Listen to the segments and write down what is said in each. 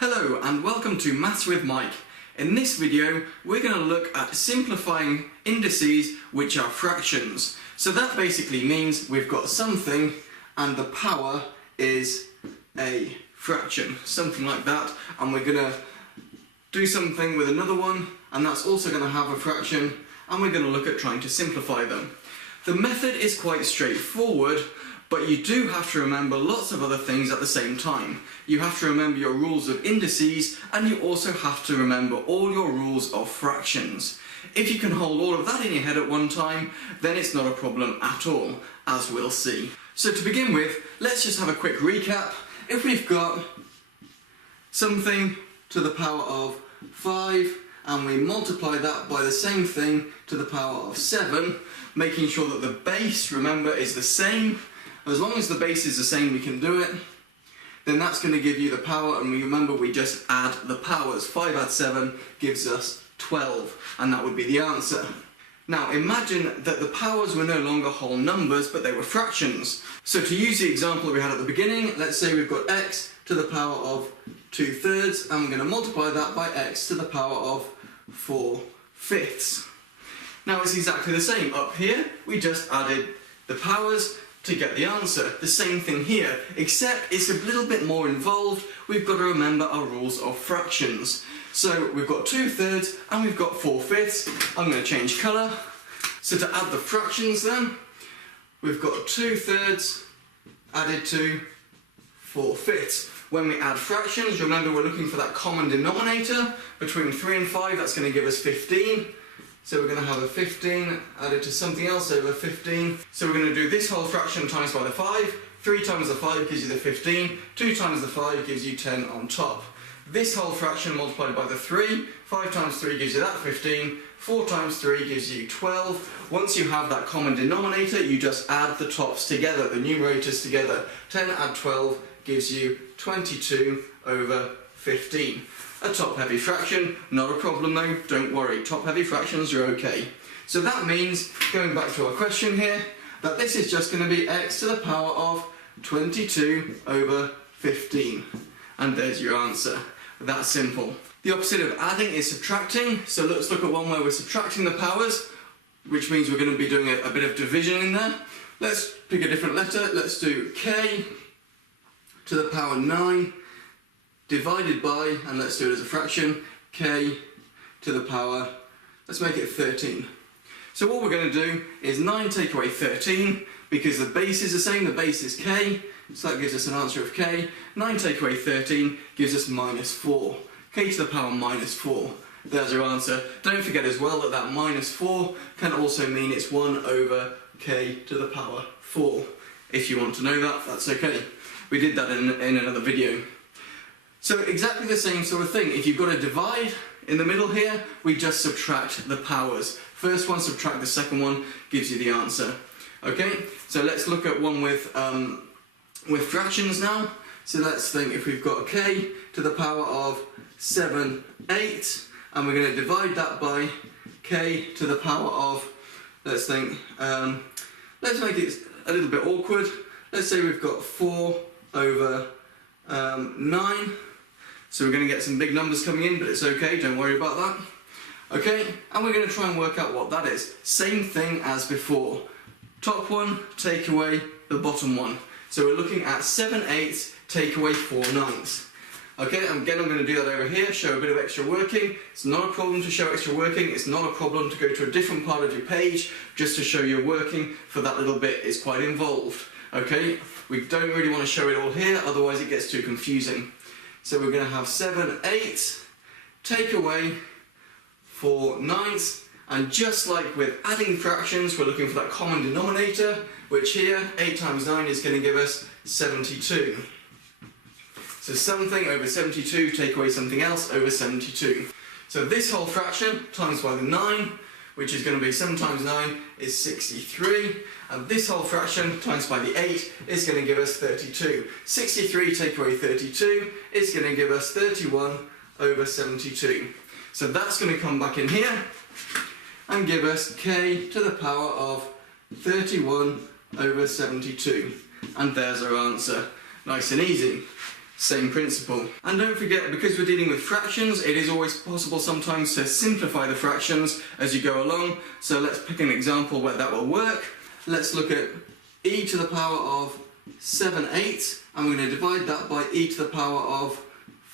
Hello and welcome to Maths with Mike. In this video we're going to look at simplifying indices which are fractions. So that basically means we've got something and the power is a fraction, something like that, and we're going to do something with another one and that's also going to have a fraction, and we're going to look at trying to simplify them. The method is quite straightforward, but you do have to remember lots of other things at the same time. You have to remember your rules of indices, and you also have to remember all your rules of fractions. If you can hold all of that in your head at one time, then it's not a problem at all, as we'll see. So to begin with, let's just have a quick recap. If we've got something to the power of 5, and we multiply that by the same thing to the power of 7, making sure that the base, remember, is the same. As long as the base is the same, we can do it. Then that's going to give you the power, and remember we just add the powers. 5 add 7 gives us 12, and that would be the answer. Now imagine that the powers were no longer whole numbers, but they were fractions. So to use the example we had at the beginning, let's say we've got x to the power of 2/3, and we're going to multiply that by x to the power of 4/5. Now it's exactly the same. Up here, we just added the powers to get the answer. The same thing here, except it's a little bit more involved. We've got to remember our rules of fractions. So we've got 2/3 and we've got 4/5. I'm going to change colour. So to add the fractions then, we've got 2/3 added to 4/5. When we add fractions, remember we're looking for that common denominator between 3 and 5. That's going to give us 15. So we're going to have a 15 added to something else over 15. So we're going to do this whole fraction times by the 5. 3 times the 5 gives you the 15. 2 times the 5 gives you 10 on top. This whole fraction multiplied by the 3. 5 times 3 gives you that 15. 4 times 3 gives you 12. Once you have that common denominator, you just add the tops together, the numerators together. 10 add 12 gives you 22 over 15. A top-heavy fraction, not a problem though, don't worry, top-heavy fractions are okay. So that means, going back to our question here, that this is just going to be x to the power of 22 over 15. And there's your answer. That's simple. The opposite of adding is subtracting, so let's look at one where we're subtracting the powers, which means we're going to be doing a bit of division in there. Let's pick a different letter, let's do k to the power 9 divided by, and let's do it as a fraction, k to the power, let's make it 13. So what we're going to do is 9 take away 13, because the base is the same, the base is k, so that gives us an answer of k. 9 take away 13 gives us minus 4. K to the power minus 4. There's our answer. Don't forget as well that that minus 4 can also mean it's 1 over k to the power 4. If you want to know that, that's okay. We did that in another video. So exactly the same sort of thing. If you've got a divide in the middle here, we just subtract the powers. First one, subtract the second one, gives you the answer. Okay, so let's look at one with fractions now. So let's think if we've got k to the power of 7/8, and we're going to divide that by k to the power of, let's think, let's make it a little bit awkward. Let's say we've got 4 over 9. So we're going to get some big numbers coming in, but it's okay, don't worry about that. Okay, and we're going to try and work out what that is. Same thing as before. Top one, take away the bottom one. So we're looking at 7/8 take away 4/9. Okay, again I'm going to do that over here, show a bit of extra working. It's not a problem to show extra working, it's not a problem to go to a different part of your page just to show your working for that little bit. It's quite involved. Okay, we don't really want to show it all here, otherwise it gets too confusing. So we're going to have 7/8 take away 4/9, and just like with adding fractions, we're looking for that common denominator, which here 8 times 9 is going to give us 72. So something over 72 take away something else over 72. So this whole fraction times by the 9, which is going to be 7 times 9 is 63, and this whole fraction times by the 8 is going to give us 32. 63 take away 32 is going to give us 31 over 72. So that's going to come back in here and give us k to the power of 31 over 72. And there's our answer. Nice and easy. Same principle. And don't forget, because we're dealing with fractions, it is always possible sometimes to simplify the fractions as you go along. So let's pick an example where that will work. Let's look at e to the power of 7/8, and we're going to divide that by e to the power of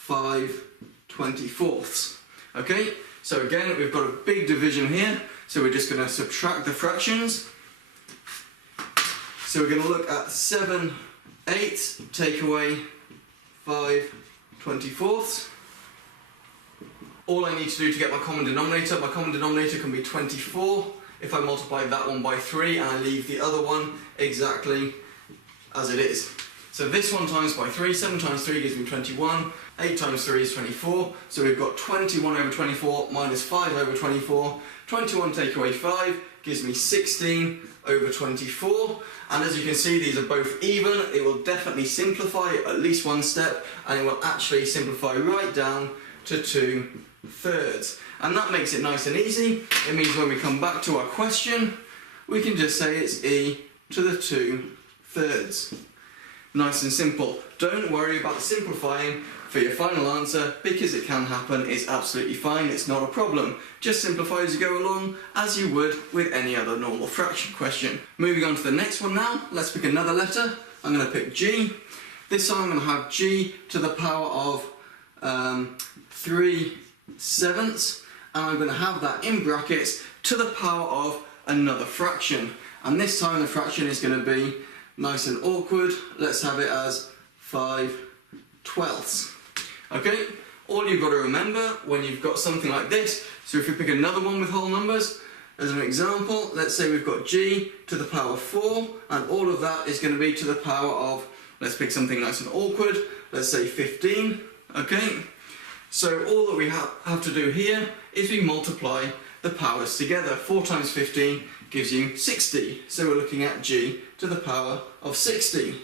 5/24. Okay, so again, we've got a big division here, so we're just going to subtract the fractions. So we're going to look at 7/8 take away 5/24. All I need to do to get my common denominator can be 24 if I multiply that one by 3 and I leave the other one exactly as it is. So this one times by 3, 7 times 3 gives me 21, 8 times 3 is 24, so we've got 21 over 24 minus 5 over 24, 21 take away 5 gives me 16 over 24, and as you can see these are both even. It will definitely simplify at least one step, and it will actually simplify right down to 2/3. And that makes it nice and easy. It means when we come back to our question, we can just say it's e to the 2/3. Nice and simple. Don't worry about simplifying for your final answer, because it can happen. It's absolutely fine, it's not a problem. Just simplify as you go along, as you would with any other normal fraction question. Moving on to the next one now, let's pick another letter. I'm going to pick G. This time I'm going to have G to the power of 3/7, and I'm going to have that in brackets to the power of another fraction. And this time the fraction is going to be nice and awkward. Let's have it as 5/12. Okay, all you've got to remember when you've got something like this, so if we pick another one with whole numbers, as an example, let's say we've got G to the power 4, and all of that is going to be to the power of, let's pick something nice and awkward, let's say 15, okay? So all that we have to do here is we multiply the powers together. 4 times 15 gives you 60, so we're looking at G to the power of 60.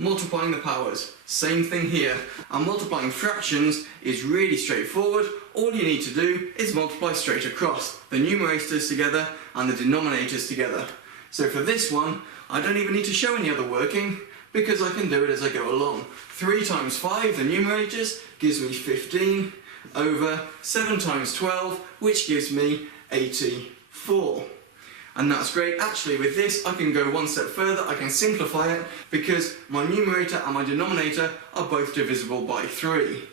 Multiplying the powers, same thing here. And multiplying fractions is really straightforward. All you need to do is multiply straight across the numerators together and the denominators together. So for this one, I don't even need to show any other working, because I can do it as I go along. 3 times 5, the numerators, gives me 15 over 7 times 12, which gives me 84. And that's great. Actually, with this, I can go one step further. I can simplify it, because my numerator and my denominator are both divisible by 3.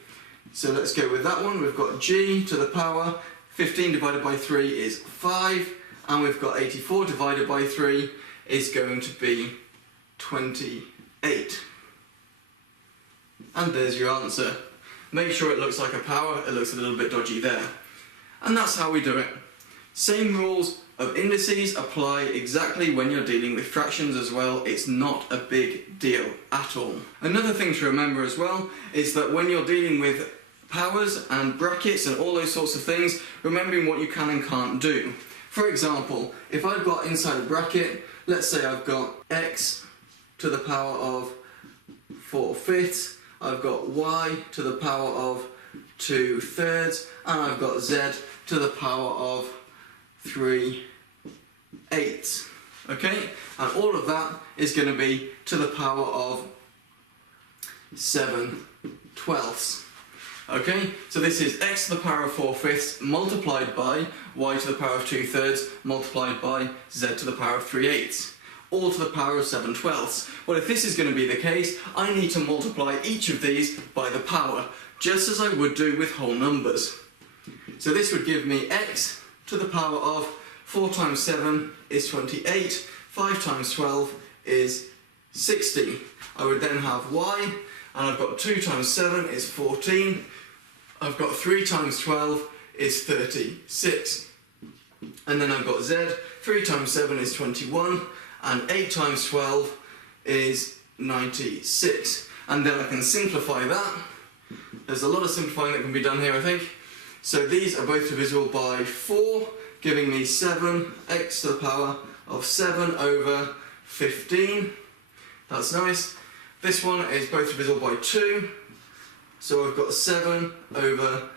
So let's go with that one. We've got G to the power, 15 divided by 3 is 5, and we've got 84 divided by 3 is going to be 28. And there's your answer. Make sure it looks like a power. It looks a little bit dodgy there. And that's how we do it. Same rules of indices apply exactly when you're dealing with fractions as well. It's not a big deal at all. Another thing to remember as well is that when you're dealing with powers and brackets and all those sorts of things, remembering what you can and can't do. For example, if I've got inside a bracket, let's say I've got x to the power of 4/5, I've got y to the power of 2/3, and I've got z to the power of 3/8. Okay, and all of that is going to be to the power of 7/12. Okay, so this is x to the power of 4/5 multiplied by y to the power of 2/3 multiplied by z to the power of 3/8, all to the power of 7/12. Well, if this is going to be the case, I need to multiply each of these by the power, just as I would do with whole numbers. So this would give me x to the power of 4 times 7 is 28, 5 times 12 is 60. I would then have y, and I've got 2 times 7 is 14, I've got 3 times 12 is 36. And then I've got z, 3 times 7 is 21, and 8 times 12 is 96. And then I can simplify that. There's a lot of simplifying that can be done here, I think. So these are both divisible by 4, giving me 7, x to the power of 7 over 15. That's nice. This one is both divisible by 2, so I've got 7 over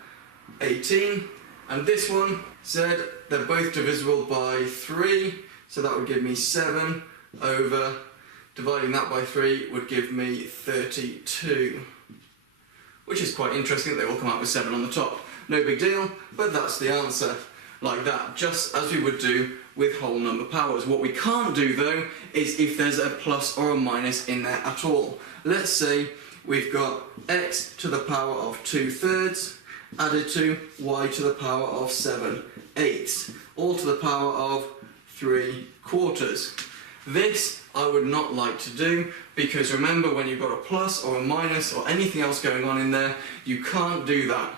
18. And this one, z, they're both divisible by 3, so that would give me 7 over, dividing that by 3 would give me 32. which is quite interesting that they all come out with 7 on the top. No big deal, but that's the answer. Like that, just as we would do with whole number powers. What we can't do though is if there's a plus or a minus in there at all. Let's say we've got x to the power of 2/3 added to y to the power of 7/8, all to the power of 3/4. This I would not like to do, because remember, when you've got a plus or a minus or anything else going on in there, you can't do that.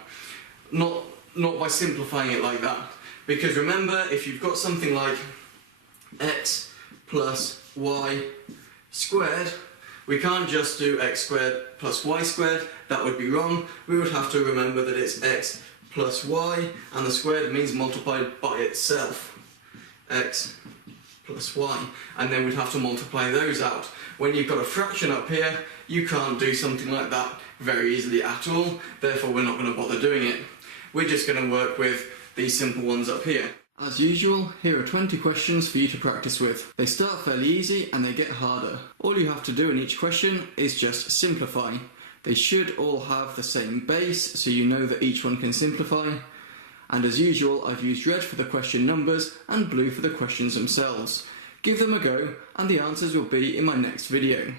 Not by simplifying it like that. Because remember, if you've got something like x plus y squared, we can't just do x squared plus y squared, that would be wrong. We would have to remember that it's x plus y, and the squared means multiplied by itself. X plus y, and then we'd have to multiply those out. When you've got a fraction up here, you can't do something like that very easily at all, therefore we're not going to bother doing it. We're just going to work with these simple ones up here. As usual, here are 20 questions for you to practice with. They start fairly easy and they get harder. All you have to do in each question is just simplify. They should all have the same base, so you know that each one can simplify. And as usual, I've used red for the question numbers and blue for the questions themselves. Give them a go, and the answers will be in my next video.